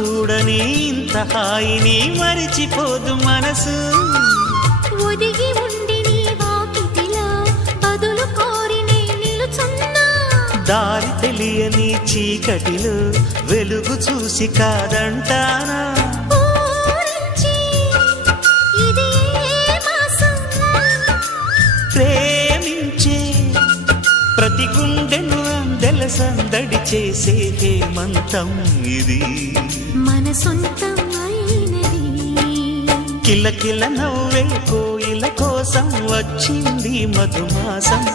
చూడని ఇంత హాయిని మరిచిపోదు మనసు. ఒదిగి ఉండి నీ వాకిటిలో బదులు కోరి నే నిలుచున్నా. దారి తెలియని చీకటిలో వెలుగు చూసి కాదంటానా. ప్రేమించే ప్రతి గుండెను అందెల సందడి చేసే హేమంతం ఇది. మన సొంతం అయినది. కిలకిల నవ్వే కోయిల కోసం వచ్చింది మధుమాసం.